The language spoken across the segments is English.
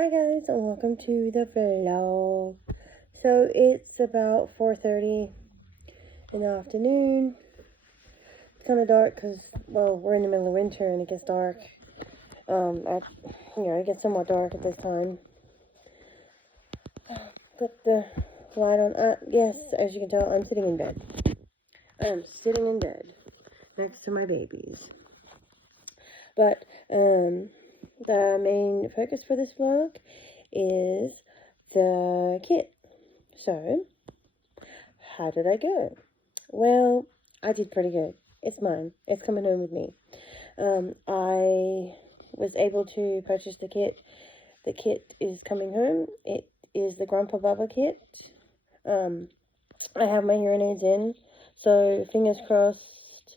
Hi guys, and welcome to the vlog. So it's about 4:30 in the afternoon. It's kind of dark because, well, we're in the middle of winter and it gets dark. It gets somewhat dark at this time. Put the light on. Yes, as you can tell, I'm sitting in bed. I am sitting in bed next to my babies. But the main focus for this vlog is the kit. So, how did I go? Well, I did pretty good. It's mine. It's coming home with me. I was able to purchase the kit. The kit is coming home. It is the Grandpa Bubba kit. I have my hearing aids in, so fingers crossed.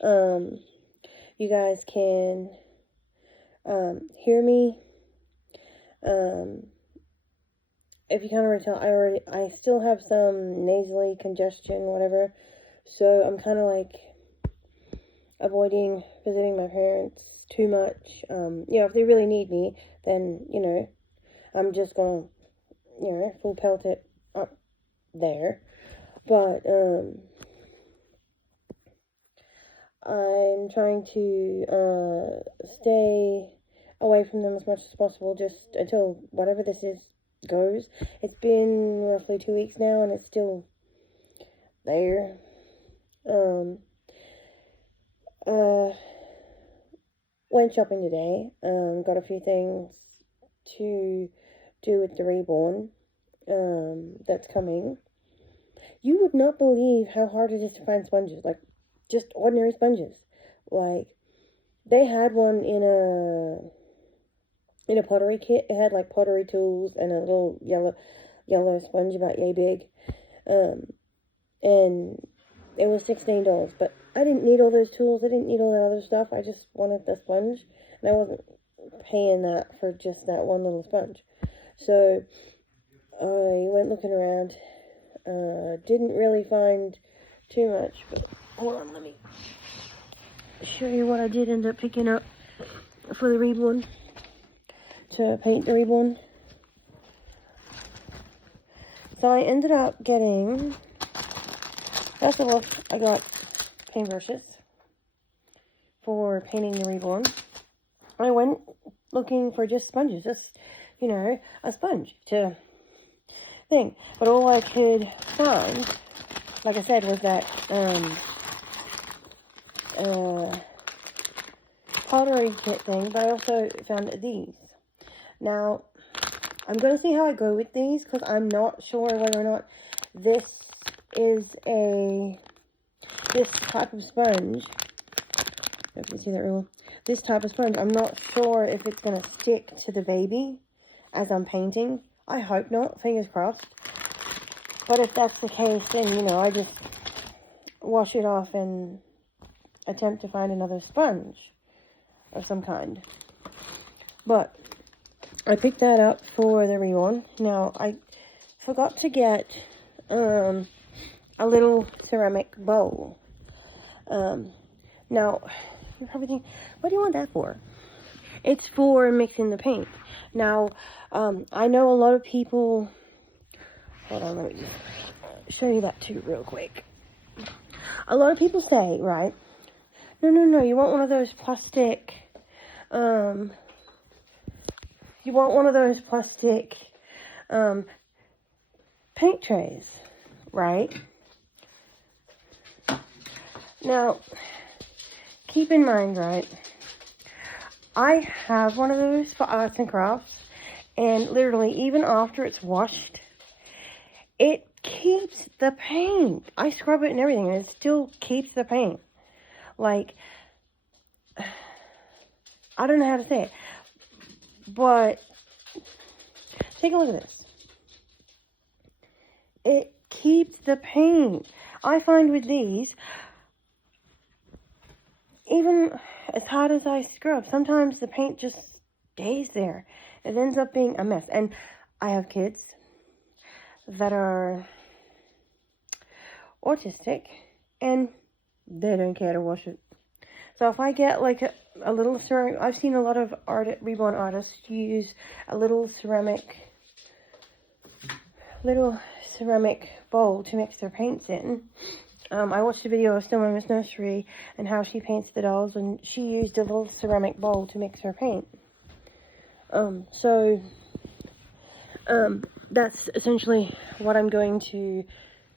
You guys can hear me. If you can't already tell, I still have some nasally congestion, whatever. So I'm kind of like avoiding visiting my parents too much. If they really need me, then, I'm just gonna, full pelt it up there. But, I'm trying to, stay away from them as much as possible just until whatever this is goes. It's been roughly 2 weeks now and it's still there. Went shopping today. Got a few things to do with the reborn. That's coming. You would not believe how hard it is to find sponges, like just ordinary sponges. Like they had one in a pottery kit. It had like pottery tools and a little yellow sponge about yay big. And it was $16, but I didn't need all those tools. I didn't need all that other stuff. I just wanted the sponge, and I wasn't paying that for just that one little sponge. So I went looking around. Didn't really find too much, but hold on, let me show you what I did end up picking up for the reborn, to paint the reborn. So I ended up getting, first of all, I got paintbrushes for painting the reborn. I went looking for just sponges, just, a sponge to thing. But all I could find, like I said, was that pottery kit thing, but I also found these. Now, I'm going to see how I go with these, because I'm not sure whether or not this is this type of sponge. If you see that real, this type of sponge, I'm not sure if it's going to stick to the baby as I'm painting. I hope not, fingers crossed. But if that's the case, then, I just wash it off and attempt to find another sponge of some kind. But I picked that up for the reborn. Now, I forgot to get a little ceramic bowl. Now, you're probably thinking, what do you want that for? It's for mixing the paint. Now, I know a lot of people, hold on, let me just show you that too real quick. A lot of people say, right, no, you want one of those plastic, paint trays, right? Now, keep in mind, right, I have one of those for arts and crafts, and literally, even after it's washed, it keeps the paint. I scrub it and everything, and it still keeps the paint. Like, I don't know how to say it, but take a look at this. It keeps the paint. I find with these, even as hard as I scrub, sometimes the paint just stays there. It ends up being a mess. And I have kids that are autistic, and they don't care to wash it. So if I get like a little ceramic, I've seen a lot of reborn artists use a little ceramic bowl to mix their paints in. I watched a video of Snowmama's Nursery and how she paints the dolls, and she used a little ceramic bowl to mix her paint. That's essentially what I'm going to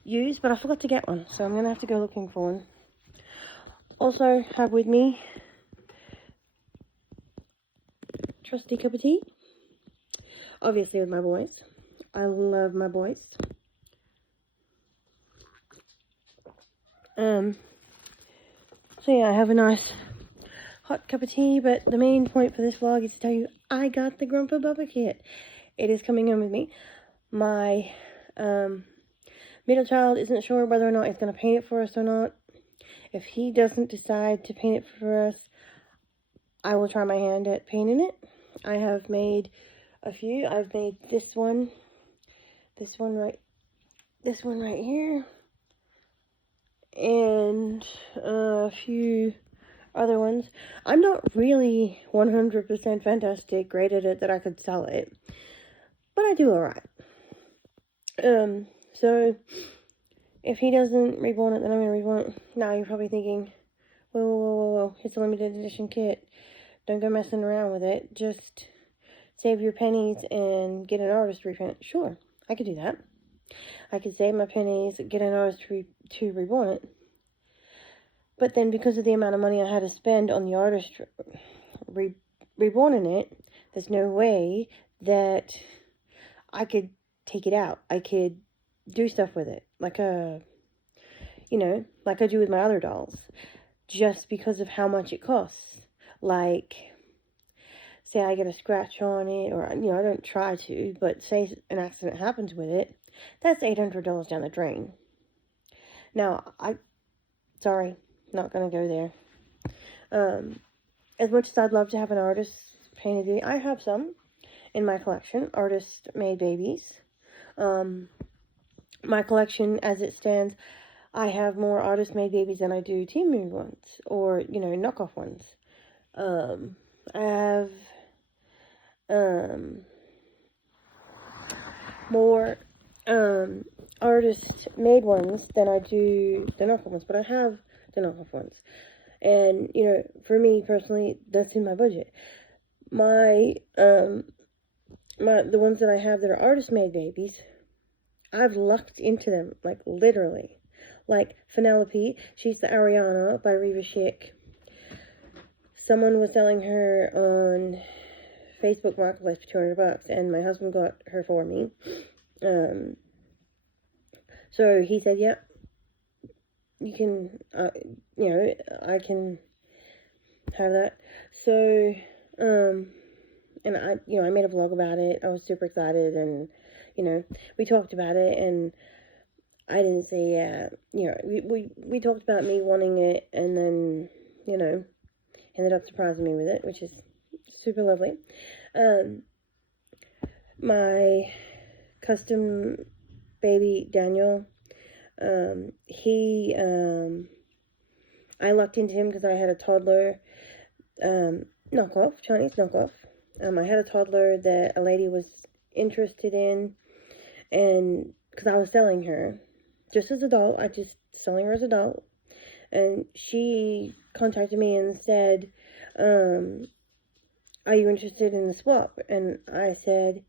use, but I forgot to get one, so I'm going to have to go looking for one. Also have with me trusty cup of tea, obviously with my boys. I love my boys. So yeah, I have a nice hot cup of tea, but the main point for this vlog is to tell you I got the Grumpa Bubba kit. It is coming in with me. My middle child isn't sure whether or not he's going to paint it for us or not. If he doesn't decide to paint it for us, I will try my hand at painting it. I have made a few. I've made this one right here, and a few other ones. I'm not really 100% fantastic great at it that I could sell it, but I do alright. So if he doesn't reborn it, then I'm gonna reborn it. Now you're probably thinking, whoa, it's a limited edition kit. Don't go messing around with it. Just save your pennies and get an artist to reprint it. Sure, I could do that. I could save my pennies, get an artist to reborn it. But then because of the amount of money I had to spend on the artist reborning it, there's no way that I could take it out. I could do stuff with it, like I do with my other dolls, just because of how much it costs. Like, say I get a scratch on it, or, I don't try to, but say an accident happens with it, that's $800 down the drain. Now, sorry, not gonna go there. As much as I'd love to have an artist painted baby, I have some in my collection, artist-made babies. My collection, as it stands, I have more artist-made babies than I do team-made ones, or, knockoff ones. I have, more, artist-made ones than I do the knockoff ones, but I have the knockoff ones. And, for me, personally, that's in my budget. The ones that I have that are artist-made babies, I've lucked into them, like, literally. Like, Penelope, she's the Ariana by Reva Chic. Someone was selling her on Facebook Marketplace for $200, and my husband got her for me. So he said, yeah, you can, I can have that. So, and I made a vlog about it. I was super excited, and, we talked about it, and I didn't say, we talked about me wanting it, and then, ended up surprising me with it, which is super lovely. My custom baby, Daniel, I lucked into him because I had a toddler, knockoff, Chinese knockoff. I had a toddler that a lady was interested in, and because I was selling her just as a doll, selling her as a doll, and she contacted me and said, are you interested in the swap? And I said,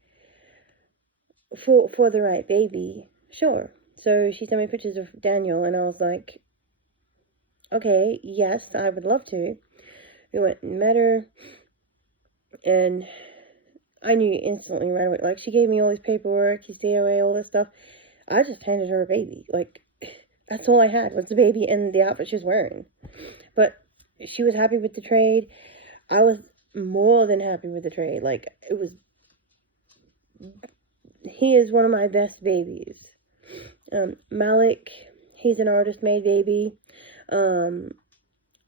for the right baby, sure. So she sent me pictures of Daniel, and I was like, okay, yes, I would love to. We went and met her, and I knew instantly right away. Like, she gave me all this paperwork, his DOA, all this stuff. I just handed her a baby. Like, that's all I had was the baby and the outfit she was wearing. But she was happy with the trade. I was more than happy with the trade. Like, he is one of my best babies. Malik, he's an artist-made baby. A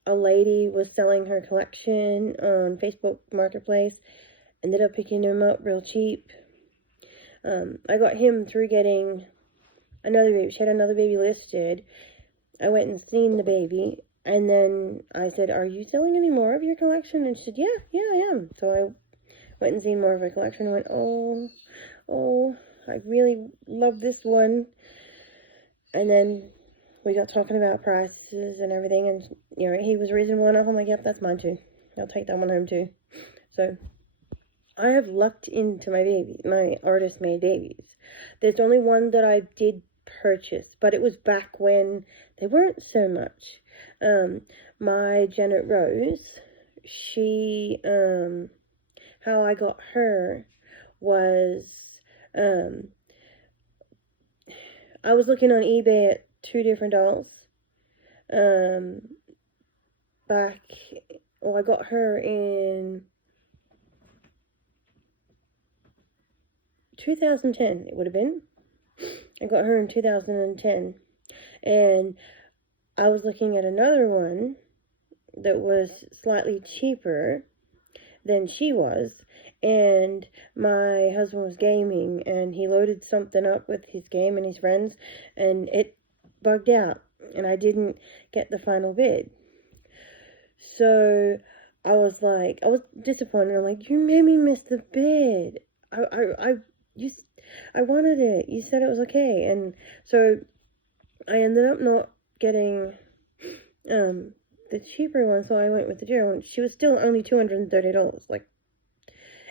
lady was selling her collection on Facebook Marketplace. Ended up picking him up real cheap. I got him through getting another baby. She had another baby listed. I went and seen the baby. And then I said, are you selling any more of your collection? And she said, yeah, I am. So I went and seen more of her collection and went, oh, I really love this one. And then we got talking about prices and everything, and he was reasonable enough. I'm like, yep, that's mine too. I'll take that one home too. So I have lucked into my artist-made babies. There's only one that I did purchase, but it was back when they weren't so much. My Janet Rose, she, how I got her was, I was looking on eBay at 2 different dolls. I got her in 2010, it would have been. I got her in 2010. And I was looking at another one that was slightly cheaper than she was. And my husband was gaming, and he loaded something up with his game and his friends, and it bugged out, and I didn't get the final bid. So I was disappointed. I'm like, you made me miss the bid. I wanted it. You said it was okay. And so I ended up not getting the cheaper one, so I went with the dearer one. She was still only $230.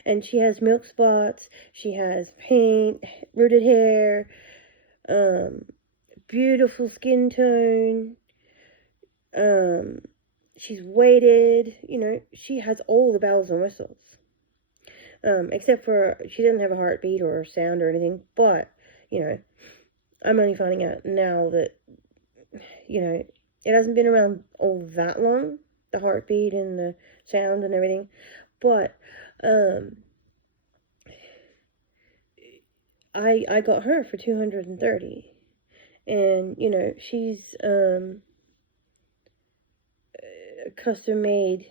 And she has milk spots, she has paint, rooted hair, beautiful skin tone, she's weighted, she has all the bells and whistles. Except for she doesn't have a heartbeat or sound or anything, but, I'm only finding out now that, it hasn't been around all that long, the heartbeat and the sound and everything, but, I got her for $230, and, she's, a custom-made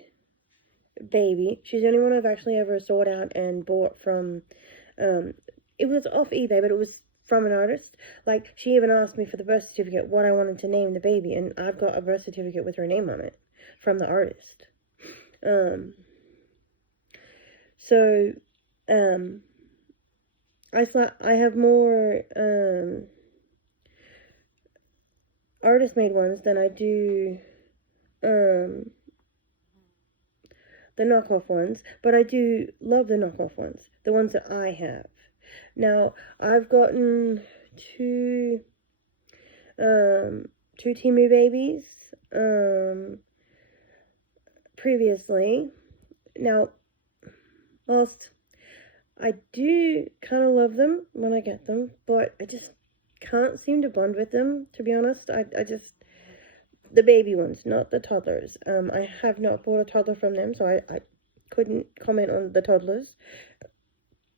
baby. She's the only one I've actually ever sought out and bought from, it was off eBay, but it was from an artist. She even asked me for the birth certificate, what I wanted to name the baby, and I've got a birth certificate with her name on it, from the artist. I have more, artist-made ones than I do, the knockoff ones, but I do love the knockoff ones, the ones that I have. Now, I've gotten two Temu babies, previously. Now, whilst I do kind of love them when I get them, but I just can't seem to bond with them, to be honest. The baby ones, not the toddlers. I have not bought a toddler from them, so I couldn't comment on the toddlers.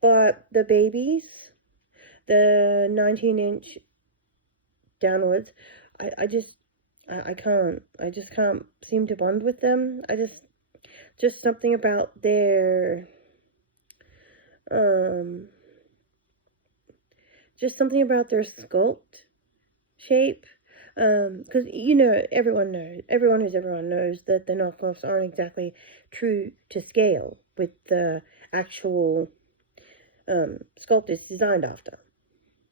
But the babies, the 19-inch downwards, I just can't seem to bond with them. Just something about their, just something about their sculpt, shape, because, everyone knows that the knockoffs aren't exactly true to scale with the actual, sculpt is designed after.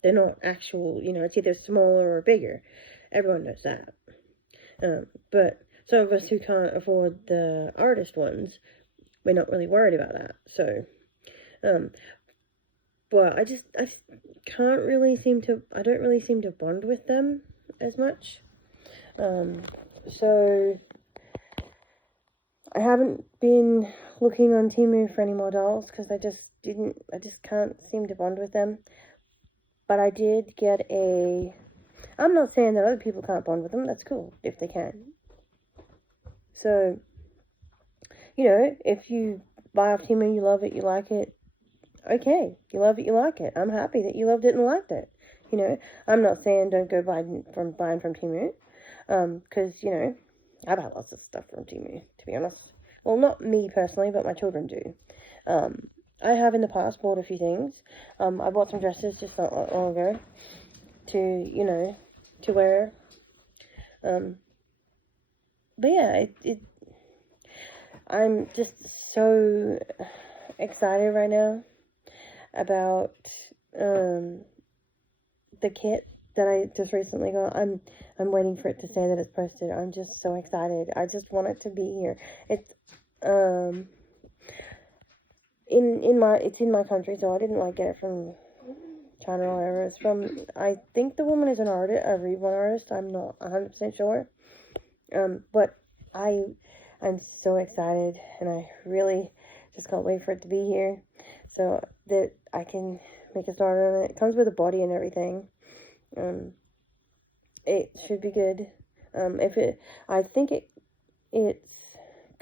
They're not actual, it's either smaller or bigger. Everyone knows that. But some of us who can't afford the artist ones, we're not really worried about that. So, but I just can't really I don't really seem to bond with them as much. So I haven't been looking on Temu for any more dolls, because I just can't seem to bond with them. But I did get I'm not saying that other people can't bond with them, that's cool, if they can. So, if you buy off Temu, you love it, you like it, okay, you love it, you like it. I'm happy that you loved it and liked it. I'm not saying don't go buying from Temu, because, I buy lots of stuff from Temu, to be honest. Well, not me personally, but my children do. I have in the past bought a few things. I bought some dresses just not long ago to wear. but yeah, I'm just so excited right now about the kit that I just recently got. I'm waiting for it to say that it's posted. I'm just so excited. I just want it to be here. It's it's in my country, so I didn't like get it from China or whatever. It's from, I think the woman is an artist, a Reborn artist. I'm not 100% sure. But I'm so excited, and I really just can't wait for it to be here so that I can make a start on it. It comes with a body and everything. It should be good. I think it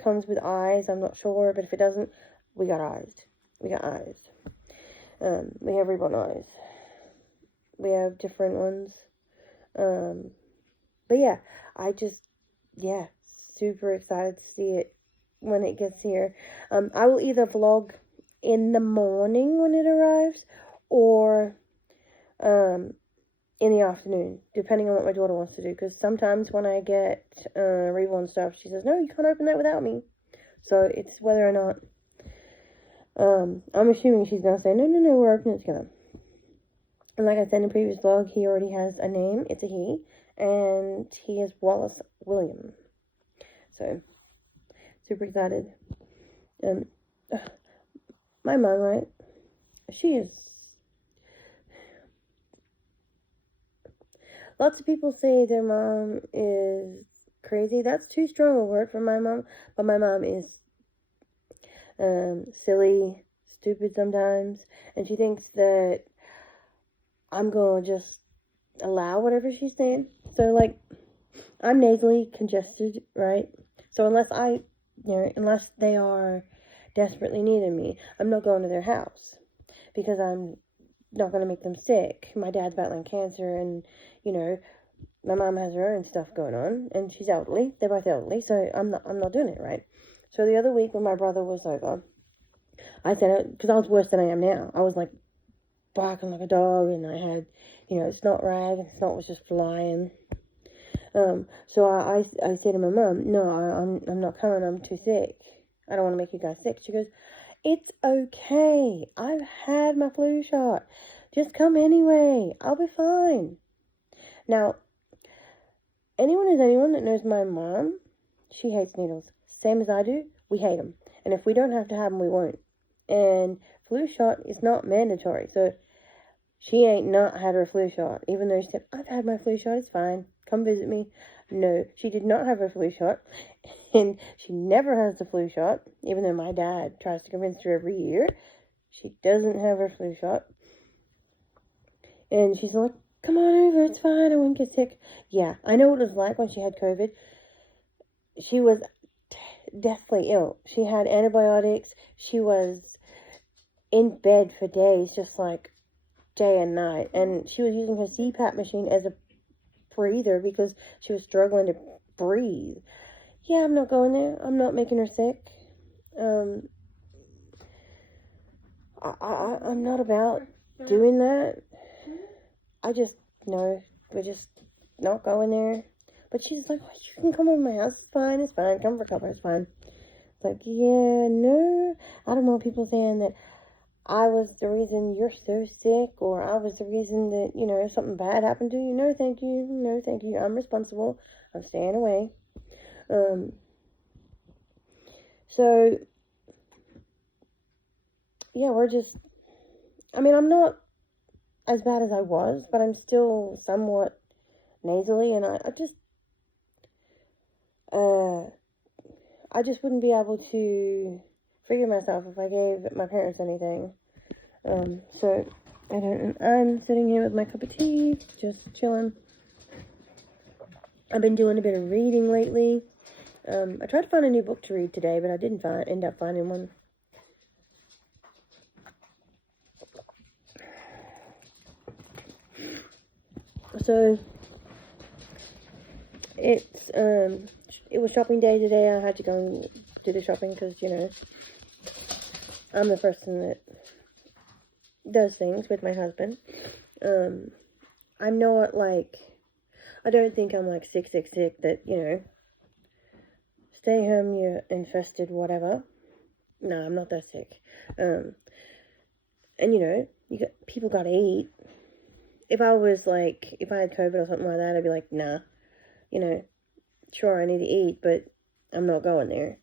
comes with eyes. I'm not sure, but if it doesn't, we got eyes. We got eyes. We have Reborn eyes. We have different ones. But yeah, super excited to see it when it gets here. I will either vlog in the morning when it arrives, or in the afternoon, depending on what my daughter wants to do. Because sometimes when I get Reborn stuff, she says, no, you can't open that without me. So it's whether or not, I'm assuming she's going to say, no, we're opening it together. And like I said in the previous vlog, he already has a name. It's a he. And he is Wallace William. So, super excited. My mom, right? She is... Lots of people say their mom is crazy. That's too strong a word for my mom. But my mom is silly, stupid sometimes. And she thinks that I'm going to just allow whatever she's saying. So, like, I'm nasally congested, right? So unless they are desperately needing me, I'm not going to their house because I'm not going to make them sick. My dad's battling cancer, and, my mom has her own stuff going on, and she's elderly. They're both elderly, so I'm not doing it, right? So the other week when my brother was over, I said, because I was worse than I am now. I was like barking like a dog, and I had, snot rag, and snot was just flying. So I said to my mom, no, I'm not coming. I'm too sick. I don't want to make you guys sick. She goes, it's okay. I've had my flu shot. Just come anyway. I'll be fine. Now, anyone that knows my mom, she hates needles. Same as I do. We hate them. And if we don't have to have them, we won't. And flu shot is not mandatory. So she ain't not had her flu shot. Even though she said, I've had my flu shot. It's fine. Come visit me. No, she did not have her flu shot. And she never has the flu shot. Even though my dad tries to convince her every year. She doesn't have her flu shot. And she's like, come on over. It's fine. I won't get sick. Yeah, I know what it was like when she had COVID. She was deathly ill. She had antibiotics. She was in bed for days, just like day and night. And she was using her CPAP machine as a breather because she was struggling to breathe. Yeah, I'm not going there. I'm not making her sick. I'm not about doing that. I just, no, we're just not going there. But she's like, oh, you can come over my house. It's fine. Come for a couple, it's fine. It's like, yeah, no. I don't want people saying that I was the reason you're so sick, or I was the reason that, something bad happened to you. No, thank you. No, thank you. I'm responsible. I'm staying away. So, yeah, I'm not as bad as I was, but I'm still somewhat nasally, and I just wouldn't be able to figure myself if I gave my parents anything. So I'm sitting here with my cup of tea, just chilling. I've been doing a bit of reading lately. I tried to find a new book to read today, but I didn't end up finding one. So it was shopping day today. I had to go and do the shopping because, I'm the person that does things with my husband. I'm not like, I don't think I'm like sick that, stay home, you're infested, whatever. No, I'm not that sick. And people gotta eat. If I was like, if I had COVID or something like that, I'd be like, nah, sure, I need to eat, but I'm not going there.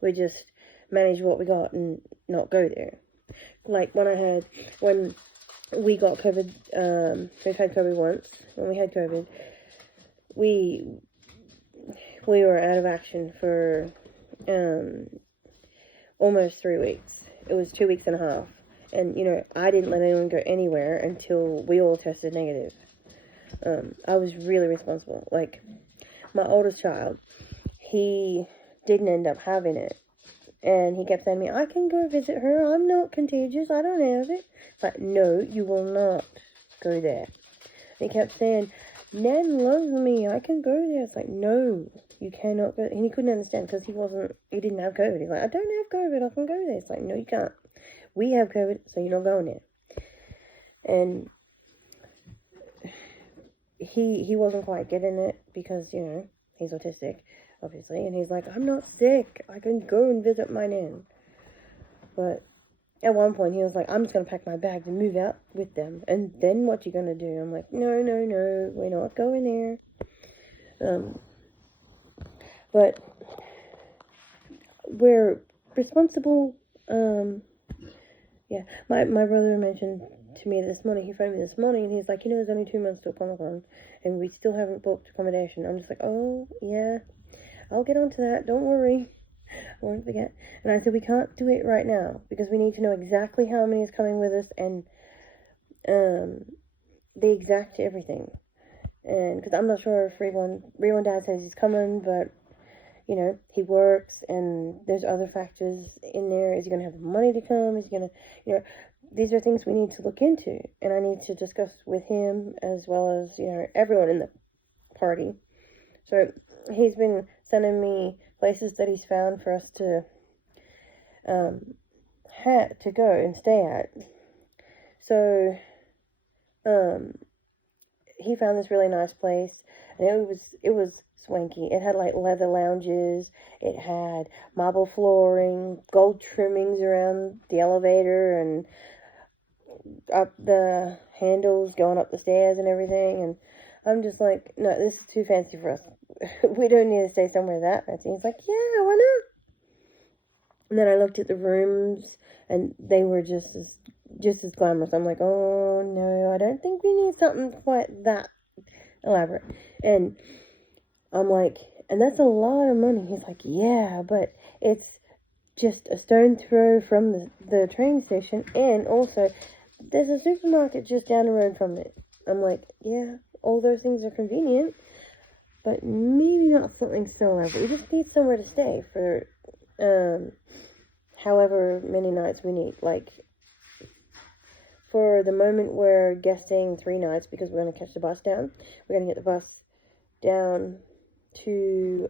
We just manage what we got and not go there. Like when we got COVID, we've had COVID once. When we had COVID, we were out of action for almost 3 weeks. It was 2 weeks and a half. And, I didn't let anyone go anywhere until we all tested negative. I was really responsible. Like, my oldest child, he didn't end up having it. And he kept saying to me, I can go visit her. I'm not contagious. I don't have it. It's like, no, you will not go there. And he kept saying, Nan loves me. I can go there. It's like, no, you cannot go. And he couldn't understand because he didn't have COVID. He's like, I don't have COVID. I can go there. It's like, no, you can't. We have COVID, so you're not going there. And he wasn't quite getting it because, he's autistic, obviously. And he's like, I'm not sick. I can go and visit my Nan. But at one point, he was like, I'm just going to pack my bags and move out with them. And then what you going to do? I'm like, no, we're not going there. But we're responsible. Yeah, my brother mentioned to me this morning, he phoned me this morning, and he's like, it's only 2 months till Comic-Con, and we still haven't booked accommodation. I'm just like, oh, yeah, I'll get onto that, don't worry, I won't forget. And I said, we can't do it right now, because we need to know exactly how many is coming with us, and the exact everything. And, because I'm not sure if Rewan Dad says he's coming, but he works, and there's other factors in there. Is he going to have the money to come? Is he going to, these are things we need to look into, and I need to discuss with him as well as, everyone in the party. So he's been sending me places that he's found for us to go and stay at. So he found this really nice place, and it was swanky. It had like leather lounges, it had marble flooring, gold trimmings around the elevator and up the handles going up the stairs and everything. And I'm just like, no, this is too fancy for us. We don't need to stay somewhere that fancy. He's like, yeah, why not? And then I looked at the rooms, and they were just as glamorous. I'm like, oh no, I don't think we need something quite that elaborate. And I'm like, and that's a lot of money. He's like, yeah, but it's just a stone throw from the train station, and also there's a supermarket just down the road from it. I'm like, yeah, all those things are convenient, but maybe not something so elaborate. We just need somewhere to stay for however many nights we need. Like, for the moment, we're guessing 3 nights because we're going to catch the bus down. We're going to get the bus down to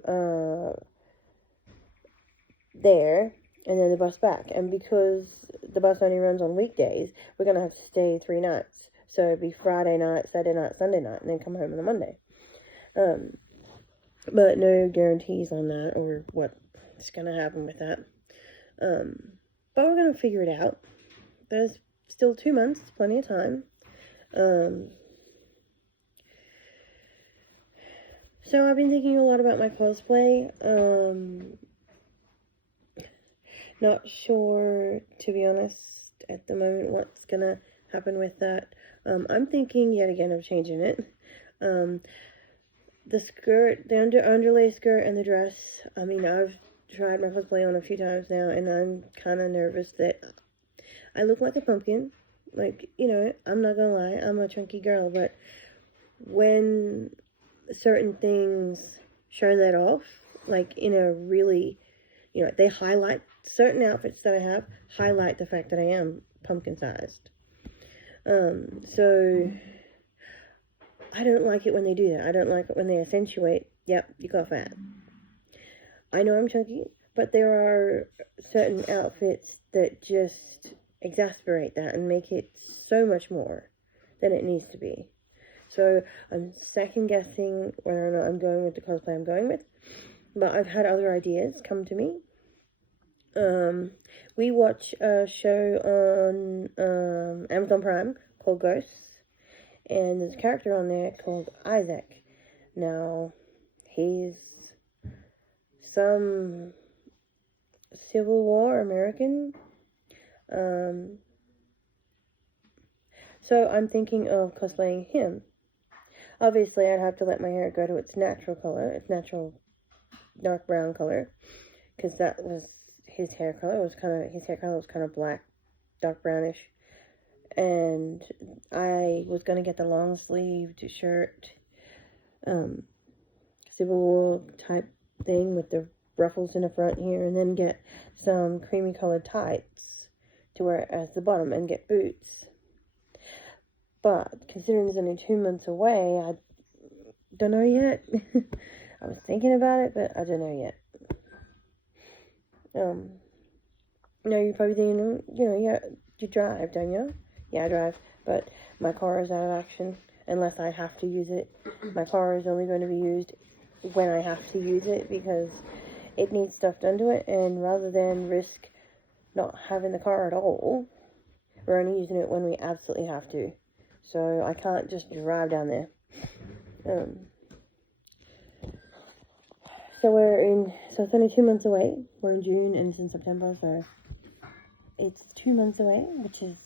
there, and then the bus back. And because the bus only runs on weekdays, we're going to have to stay 3 nights. So it'd be Friday night, Saturday night, Sunday night, and then come home on a Monday. But no guarantees on that or what's going to happen with that. But we're going to figure it out. There's still 2 months, plenty of time. So I've been thinking a lot about my cosplay. Not sure, to be honest, at the moment what's gonna happen with that. I'm thinking yet again of changing it. The skirt, the underlay skirt and the dress, I mean, I've tried my cosplay on a few times now, and I'm kind of nervous that I look like a pumpkin. Like, I'm not gonna lie, I'm a chunky girl, but when certain things show that off, like in a really, they highlight certain outfits that I have, highlight the fact that I am pumpkin sized. So I don't like it when they do that. I don't like it when they accentuate, yep, you got fat. I know I'm chunky, but there are certain outfits that just exasperate that and make it so much more than it needs to be. So I'm second guessing whether or not I'm going with the cosplay I'm going with. but I've had other ideas come to me. We watch a show on Amazon Prime called Ghosts, and there's a character on there called Isaac. Now, he's some Civil War American. So I'm thinking of cosplaying him. Obviously, I'd have to let my hair go to its natural color, its natural dark brown color, because that was his hair color. His hair color was kind of black, dark brownish. And I was gonna get the long sleeved shirt, Civil War type thing with the ruffles in the front here, and then get some creamy colored tights to wear as the bottom, and get boots. But considering it's only 2 months away, I don't know yet. I was thinking about it, but I don't know yet. Now you're probably thinking, yeah, you drive, don't you? Yeah, I drive, but my car is out of action unless I have to use it. My car is only going to be used when I have to use it, because it needs stuff done to it, and rather than risk not having the car at all, we're only using it when we absolutely have to. So I can't just drive down there. So it's only 2 months away. We're in June and it's in September, so it's 2 months away, which is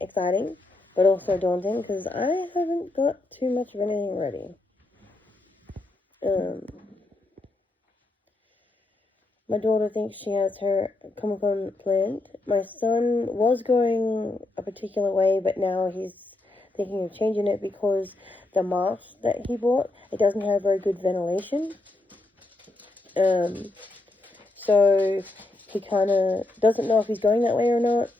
exciting, but also daunting, because I haven't got too much of anything ready. My daughter thinks she has her Comic-Con planned. My son was going a particular way, but now he's thinking of changing it because the mask that he bought, it doesn't have very good ventilation. So he kind of doesn't know if he's going that way or not.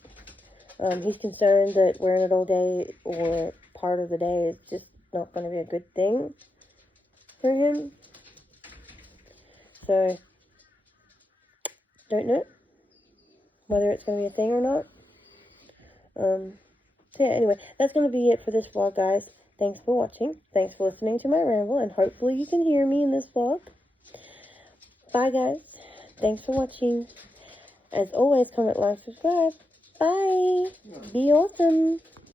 He's concerned that wearing it all day or part of the day is just not going to be a good thing for him. So, don't know whether it's going to be a thing or not. So yeah, anyway, that's going to be it for this vlog, guys. Thanks for watching. Thanks for listening to my ramble, and hopefully you can hear me in this vlog. Bye, guys. Thanks for watching. As always, comment, like, subscribe. Bye. Be awesome.